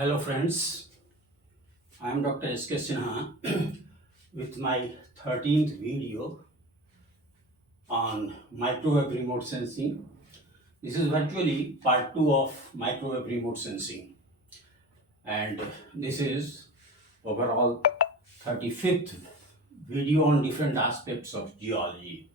Hello friends, I am Dr. S.K. Sinha with my 13th video on microwave remote sensing. This is virtually part 2 of microwave remote sensing, and this is overall 35th video on different aspects of geology.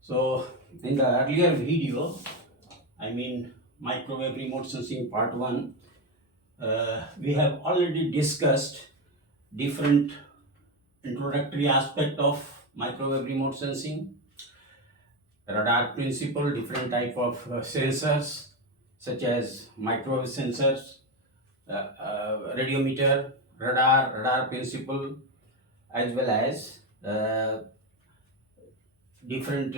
So in the earlier video, microwave remote sensing part 1, we have already discussed different introductory aspect of microwave remote sensing, radar principle, different type of sensors such as microwave sensors, radiometer, radar principle, as well as different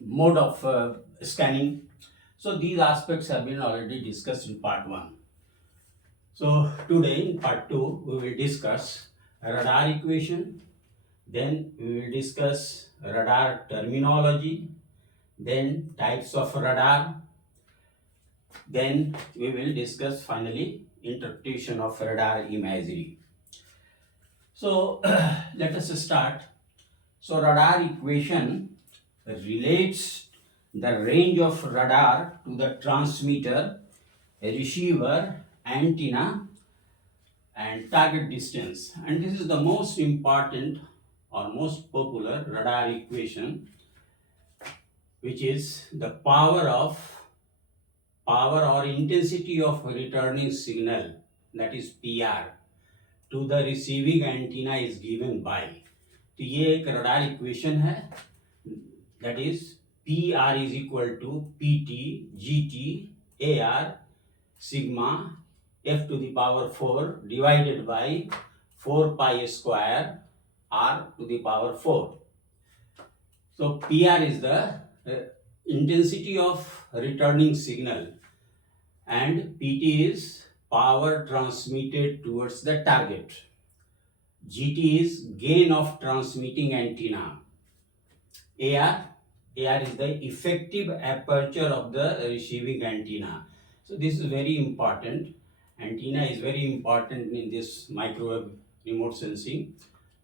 mode of scanning. So these aspects have been already discussed in part 1. So today in part 2 we will discuss radar equation, then we will discuss radar terminology, then types of radar, then we will discuss finally interpretation of radar imagery. So let us start. So radar equation relates the range of radar to the transmitter, receiver, antenna and target distance, and this is the most important or most popular radar equation, which is the power or intensity of returning signal, that is PR, to the receiving antenna is given by. तो ये एक radar equation है, that is PR is equal to PT GT AR sigma F to the power 4 divided by 4 pi square R to the power 4. So PR is the intensity of returning signal and PT is power transmitted towards the target. GT is gain of transmitting antenna. AR is the effective aperture of the receiving antenna. So this is very important. Antenna is very important in this microwave remote sensing.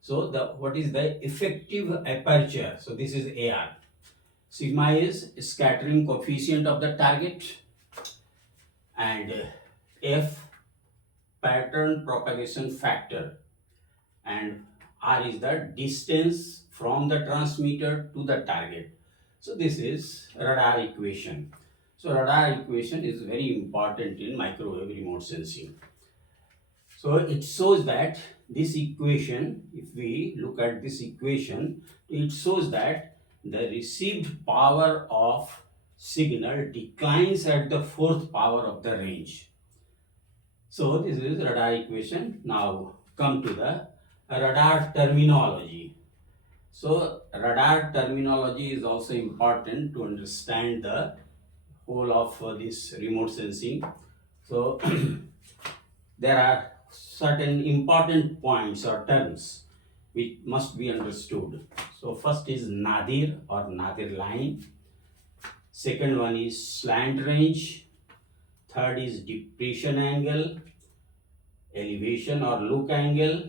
So what is the effective aperture? So this is AR. Sigma is scattering coefficient of the target, and F pattern propagation factor, and R is the distance from the transmitter to the target. So this is radar equation. So radar equation is very important in microwave remote sensing. So it shows that this equation, if we look at this equation, it shows that the received power of signal declines at the fourth power of the range. So this is radar equation. Now come to the radar terminology. So radar terminology is also important to understand the whole of this remote sensing. So there are certain important points or terms which must be understood. So first is nadir or nadir line. Second one is slant range. Third is depression angle, elevation or look angle,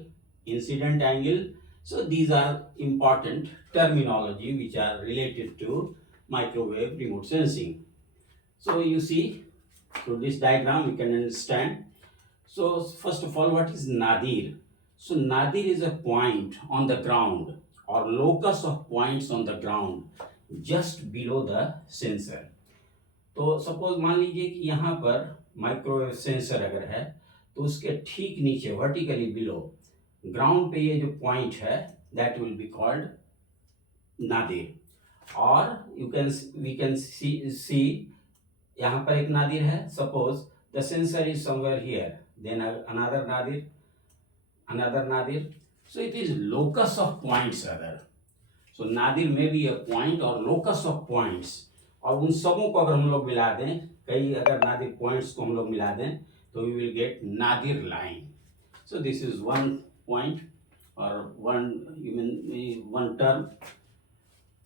incident angle. So these are important terminology which are related to microwave remote sensing. So you see, through this diagram we can understand. So first of all, what is nadir? So nadir is a point on the ground or locus of points on the ground just below the sensor. तो suppose मान लीजिए कि यहाँ पर microwave sensor अगर है तो उसके ठीक नीचे वर्टिकली बिलो ग्राउंड पे ये जो पॉइंट है that will be called Nadir. और वी कैन सी यहाँ पर एक नादिर है. Suppose the sensor is somewhere here, then another nadir. So it is locus of points rather. So nadir may be a point or locus of points. और उन सबों को अगर हम लोग मिला दें, कई अगर नादिर पॉइंट्स को हम लोग मिला दें तो we will get nadir line. So this is one point or one term.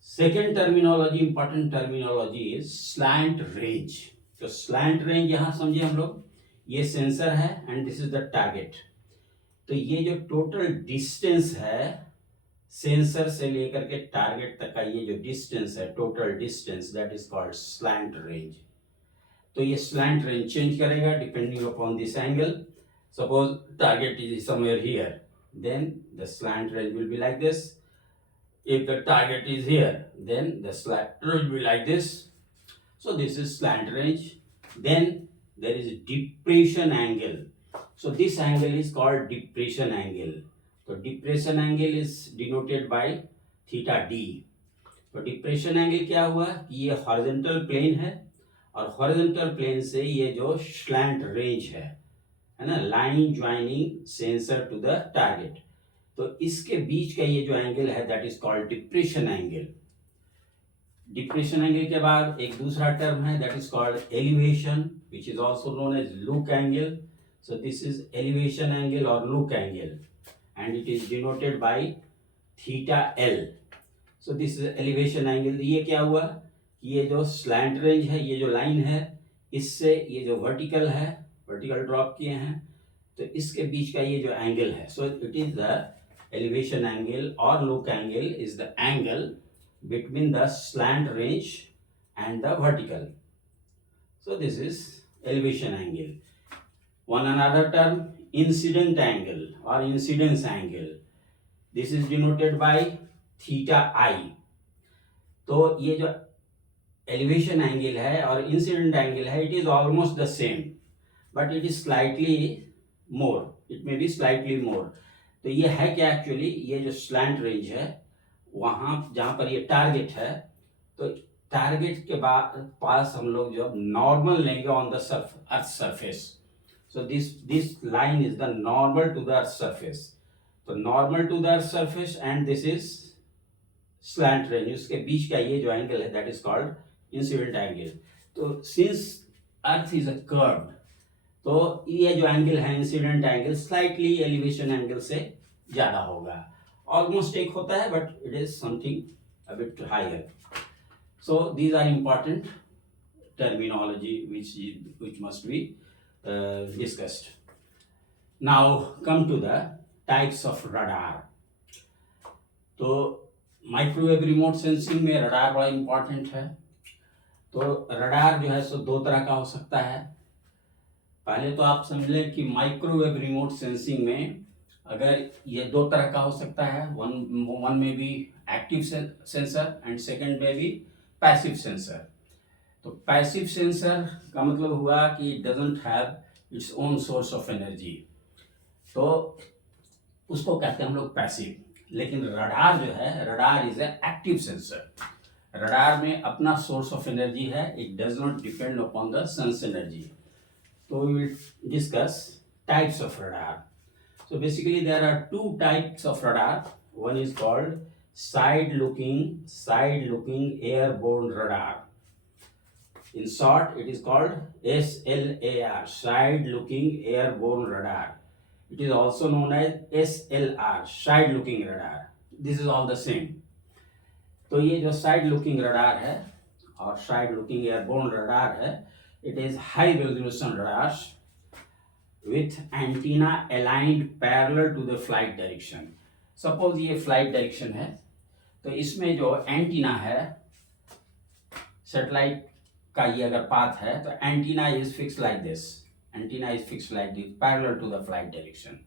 Second terminology, important terminology is slant range. तो slant range यहाँ समझे हम लोग ये सेंसर है and this is the target. तो ये जो टोटल डिस्टेंस है सेंसर से लेकर के टारगेट तक का ये जो डिस्टेंस है, total distance, that is called slant range. तो ये स्लैंट रेंज चेंज करेगा depending upon this angle. Suppose target is somewhere here, then the slant range will be like this. If the target is here, then the slant range will be like this. So this is slant range. Then there is depression angle. So this angle is called depression angle. So depression angle is denoted by theta d. तो depression angle क्या हुआ कि ये horizontal plane है और horizontal plane से ये जो slant range है ना, line joining sensor to the target, तो इसके बीच का ये जो एंगल है that is called depression angle. Depression angle के बाद एक दूसरा टर्म है that is called elevation which is also known as look angle. So this is elevation angle और look angle and it is denoted by theta L. So this is elevation angle. ये क्या हुआ कि ये जो slant range है, ये जो लाइन है, इससे ये जो वर्टिकल है, वर्टिकल ड्रॉप किए हैं, तो इसके बीच का ये जो एंगल है, so it is the elevation angle or look angle is the angle between the slant range and the vertical. So this is elevation angle. One another term, incident angle or incidence angle. This is denoted by theta I. तो ये जो elevation angle है और incident angle है, it is almost the same, but it is slightly more. It may be slightly more. तो ये है क्या एक्चुअली, ये जो स्लैंट रेंज है वहां जहां पर ये टारगेट है, तो टारगेट के पास हम लोग जो नॉर्मल लेंगे on the earth surface. So this line is the normal to the earth surface. तो normal to the earth surface and this is slant range, उसके बीच का ये जो एंगल है that is called incident angle. तो since earth is a curve, तो ये जो एंगल है incident angle slightly elevation angle से ज्यादा होगा, ऑलमोस्ट एक होता है but it is something a bit higher. So these are important terminology which must be discussed. Now come to the types of radar. तो माइक्रोवेव रिमोट सेंसिंग में radar बड़ा important है। तो रडार जो है सो दो तरह का हो सकता है। पहले तो आप समझ लें कि माइक्रोवेव रिमोट सेंसिंग में अगर ये दो तरह का हो सकता है, वन में भी एक्टिव सेंसर एंड सेकंड में भी पैसिव सेंसर। तो पैसिव सेंसर का मतलब हुआ कि it doesn't have its own source of energy, तो उसको कहते हैं हम लोग पैसिव। लेकिन रडार जो है, radar is a active sensor. Radar में अपना सोर्स ऑफ एनर्जी है, it does not depend upon the sun's energy. So we will discuss types of radar. So basically there are two types of radar. One is called side-looking airborne radar. In short, it is called SLAR, side-looking airborne radar. It is also known as SLR, side-looking radar. This is all the same. तो ये जो side-looking radar है और side-looking airborne radar है, it is high resolution radars with antenna aligned parallel to the flight direction. Suppose ये flight direction है, तो इसमें जो एंटीना है, सैटेलाइट का ये अगर पाथ है, तो antenna is fix like this, antenna is fix like this parallel to the flight direction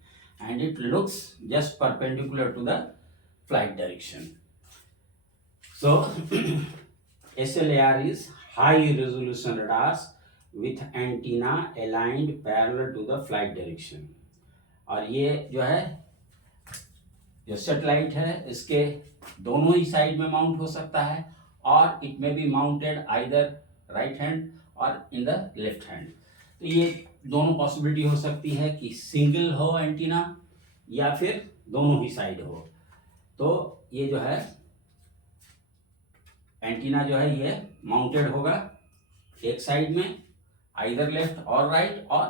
and it looks just perpendicular to the flight direction. So SLAR is high resolution radars with antenna aligned parallel to the flight direction. और ये जो है जो satellite है इसके दोनों ही side में mount हो सकता है और it may be mounted either right hand और इन द लेफ्ट हैंड. तो ये दोनों पॉसिबिलिटी हो सकती है कि सिंगल हो एंटीना या फिर दोनों ही साइड हो. तो ये जो है एंटीना जो है ये माउंटेड होगा एक साइड में आइदर लेफ्ट और राइट और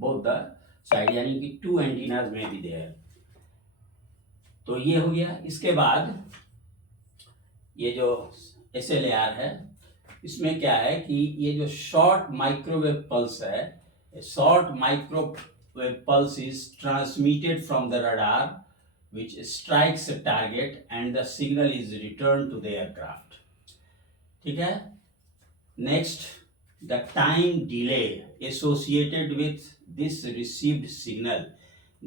बोथ द साइड, यानी कि टू एंटीनाज में भी देयर. तो ये हो गया. इसके बाद ये जो SLAR है इसमें क्या है कि ये जो शॉर्ट माइक्रोवेव पल्स है A short microwave pulse is transmitted from the radar, which strikes a target, and the signal is returned to the aircraft. ठीक है. Next, the time delay associated with this received signal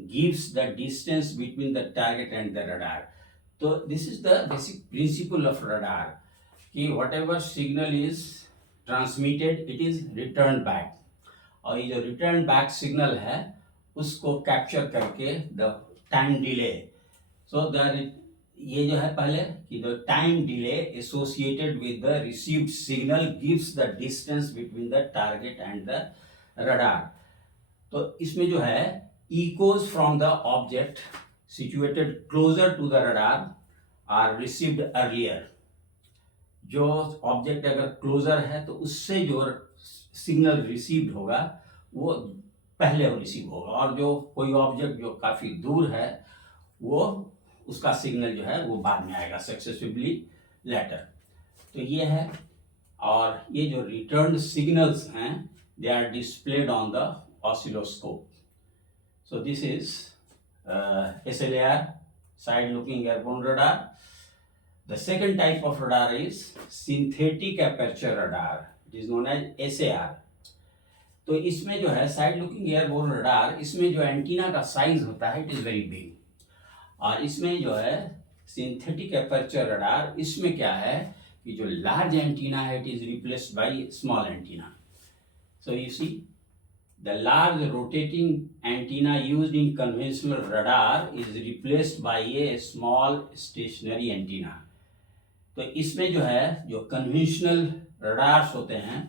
gives the distance between the target and the radar. So this is the basic principle of radar. कि whatever signal is transmitted, it is returned back. और ये जो return back signal है उसको capture करके the time delay. So the ये जो है पहले कि the time delay associated with the received signal gives the distance between the target and the radar. तो इसमें जो है echoes from the object situated closer to the radar are received earlier. जो ऑब्जेक्ट अगर क्लोजर है तो उससे जो सिग्नल रिसीव्ड होगा वो पहले रिसीव होगा, और जो कोई ऑब्जेक्ट जो काफ़ी दूर है वो उसका सिग्नल जो है वो बाद में आएगा सक्सेसिवली लेटर. तो ये है. और ये जो रिटर्न सिग्नल्स हैं they are displayed on the oscilloscope. So this is SLAR, side looking airborne radar. The second type of radar is synthetic aperture radar. It is known as SAR. तो इसमें जो है साइड लुकिंग एयरबोर्न रडार, इसमें जो antenna का size होता है it is very big. और इसमें जो है सिंथेटिक एपर्चर रडार, इसमें क्या है कि जो लार्ज एंटीना है it is replaced by small antenna. So you see the large rotating antenna used in conventional radar is replaced by a small stationary antenna. तो इसमें जो है जो कन्वेंशनल रडार्स होते हैं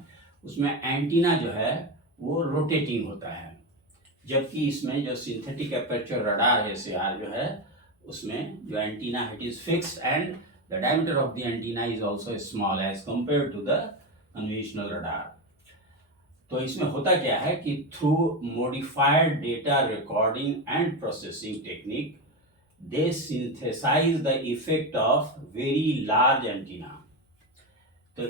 उसमें एंटीना जो है वो रोटेटिंग होता है, जबकि इसमें जो सिंथेटिक एपर्चर रडार है SAR जो है उसमें जो एंटीना है it is fixed and the diameter of the antenna is also small as compare to the conventional radar. तो इसमें होता क्या है कि through modified data recording and processing technique they synthesize the effect of very large antenna. तो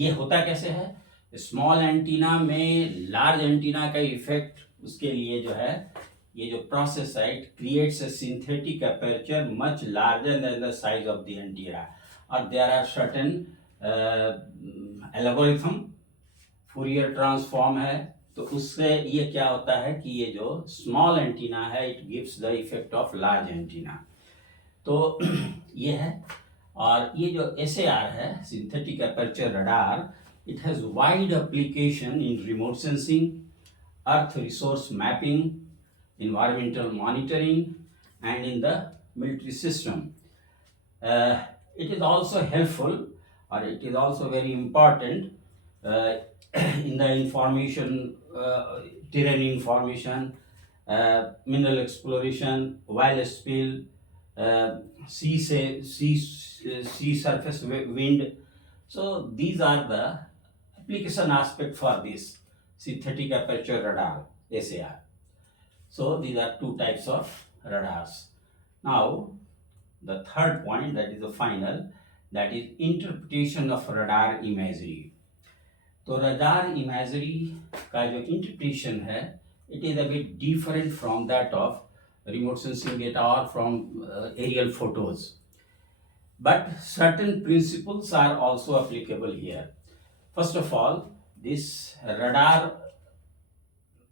ये होता कैसे है? स्मॉल एंटीना में लार्ज एंटीना का इफेक्ट, उसके लिए जो है ये जो प्रोसेस है it creates a synthetic aperture much larger than the size of the antenna. और there are certain algorithm, Fourier transform है, तो उससे ये क्या होता है कि ये जो स्मॉल एंटीना है it gives the effect of large antenna. तो ये है. और ये जो SAR है synthetic aperture radar, it has wide application in remote sensing, earth resource mapping, environmental monitoring, and in the military system. It is also helpful, or it is also very important in the information, terrain information, mineral exploration, oil spill, sea surface wind. So these are the application aspect for this synthetic aperture radar SAR. So these are two types of radars. Now the third point, that is the final, that is interpretation of radar imagery. तो radar imagery का जो interpretation है it is a bit different from that of remote sensing data और from aerial photos, but certain principles are also applicable here. First of all, this radar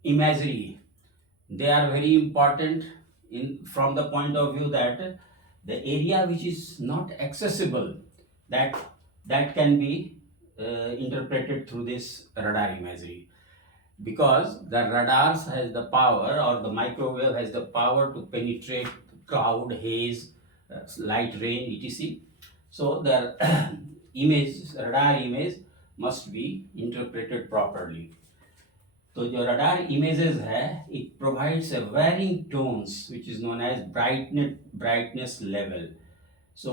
imagery, they are very important in from the point of view that the area which is not accessible, that can be interpreted through this radar imagery, because the radars has the power, or the microwave has the power to penetrate cloud, haze, light rain, etc. So the radar image must be interpreted properly. तो जो radar images है it provides a varying tones which is known as brightness level. So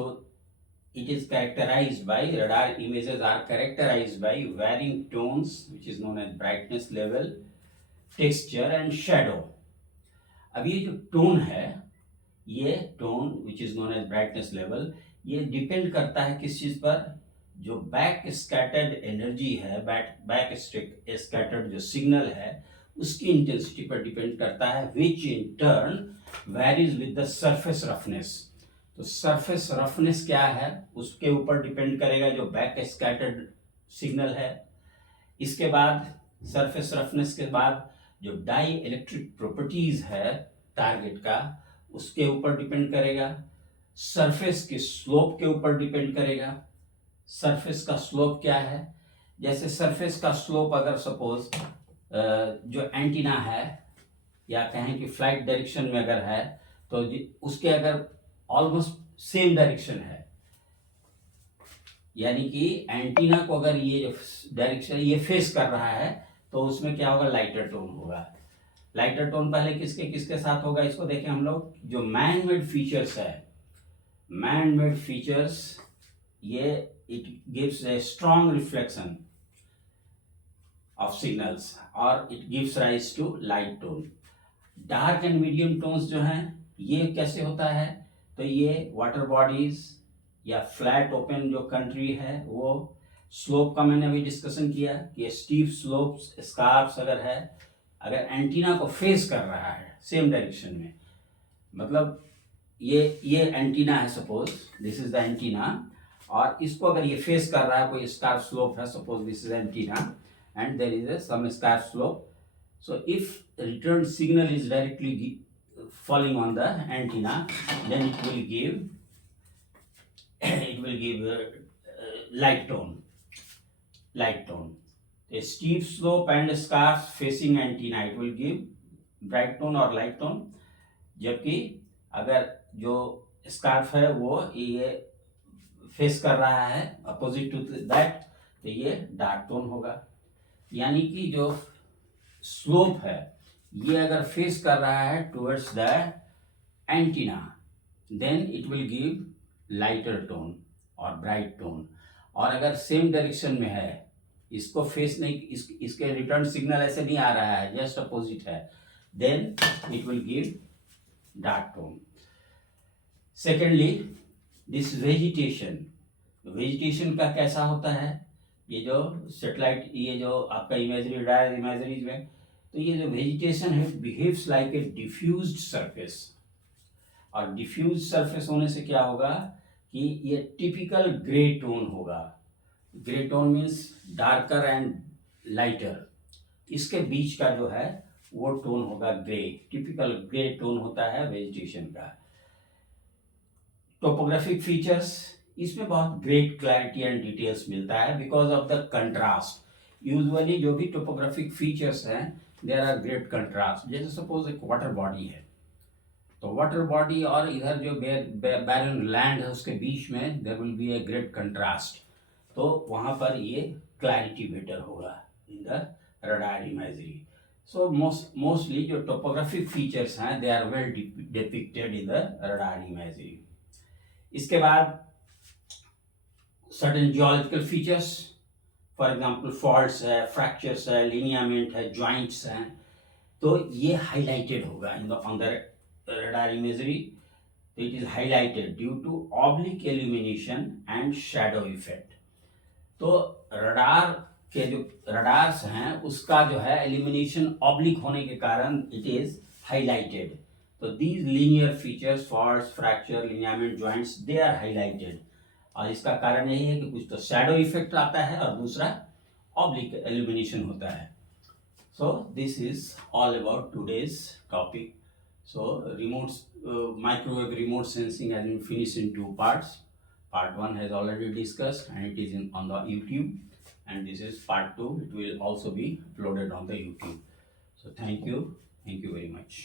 it is characterized by, radar images are characterized by varying tones which is known as brightness level, texture and shadow. अब ये जो tone है, ये tone which is known as brightness level, ये depend करता है किस चीज पर? जो बैक स्कैटर्ड एनर्जी है, बैक स्कैटर्ड जो सिग्नल है उसकी इंटेंसिटी पर डिपेंड करता है, which in turn varies with the surface roughness. तो सरफेस रफनेस क्या है उसके ऊपर डिपेंड करेगा जो बैक स्कैटर्ड सिग्नल है। इसके बाद सरफेस रफनेस के बाद जो डाई इलेक्ट्रिक प्रॉपर्टीज है टारगेट का उसके ऊपर डिपेंड करेगा, सरफेस के स्लोप के ऊपर डिपेंड करेगा। सरफेस का स्लोप क्या है, जैसे सरफेस का स्लोप अगर सपोज जो एंटीना है या कहें कि फ्लाइट डायरेक्शन में अगर है तो उसके अगर ऑलमोस्ट सेम डायरेक्शन है, यानी कि एंटीना को अगर ये डायरेक्शन ये फेस कर रहा है तो उसमें क्या होगा, लाइटर टोन होगा। लाइटर टोन पहले किसके किसके साथ होगा इसको देखें हम लोग। जो मैन मेड फीचर्स है, मैन मेड फीचर्स ये it gives a strong reflection of signals और it gives rise to light tone. Dark and medium tones जो हैं ये कैसे होता है, तो ये वाटर बॉडीज या फ्लैट ओपन जो कंट्री है वो स्लोप का मैंने अभी डिस्कशन किया कि स्टीप स्लोप्स स्कार्प्स अगर है, अगर एंटीना को फेस कर रहा है सेम डायरेक्शन में, मतलब ये एंटीना है suppose this is the antenna और इसको अगर ये फेस कर रहा है कोई स्कार्प स्लोप है, suppose this is antenna and there is a some scarp slope. So if return signal is directly falling on the antenna, then it will give light tone. A steep slope and scarp facing antenna, it will give bright tone or light tone. जबकि अगर जो scarf है वो ये face कर रहा है opposite to that तो ये डार्क टोन होगा। यानी कि जो स्लोप है ये अगर फेस कर रहा है towards the antenna then it will give lighter tone और ब्राइट टोन, और अगर सेम डायरेक्शन में है इसको फेस नहीं इसके रिटर्न सिग्नल ऐसे नहीं आ रहा है जस्ट अपोजिट है then it will give dark tone. Secondly this vegetation का कैसा होता है, ये जो सेटेलाइट ये जो आपका इमेजरी रडार इमेजरीज में तो ये जो वेजिटेशन है behaves like a diffused surface, और डिफ्यूज सरफेस होने से क्या होगा कि ये टिपिकल ग्रे टोन होगा। Grey tone means darker and lighter, इसके बीच का जो है वो टोन होगा ग्रे, टिपिकल ग्रे टोन होता है वेजिटेशन का। टोपोग्राफिक फीचर्स इसमें बहुत ग्रेट क्लैरिटी एंड डिटेल्स मिलता है because of the contrast. Usually जो भी टोपोग्राफिक फीचर्स हैं देयर आर ग्रेट कंट्रास्ट। जैसे सपोज एक वाटर बॉडी है तो वाटर बॉडी और इधर जो बैरन लैंड है उसके बीच में there will be a great contrast, तो वहाँ पर ये क्लैरिटी बेटर होगा in the radar imagery. So mostly जो टोपोग्राफिक फीचर्स हैं they are well depicted in the radar imagery. इसके बाद certain geological features, for example faults है, फ्रैक्चर्स है, लिनियामेंट है, जॉइंट्स हैं, तो ये हाईलाइटेड होगा in the on the radar imagery. तो it is highlighted due to oblique illumination and shadow effect. तो रडार के जो रडार्स हैं उसका जो है इल्यूमिनेशन ऑब्लिक होने के कारण इट इज हाईलाइटेड। तो these linear features faults fracture lineament joints they are highlighted, और इसका कारण यही है कि कुछ तो शैडो इफेक्ट आता है और दूसरा ऑब्लिक इल्यूमिनेशन होता है। So this is all about today's topic. So microwave remote sensing has been finished in 2 parts. Part 1 has already discussed and it is on the YouTube, and this is part 2. It will also be uploaded on the YouTube. So thank you very much.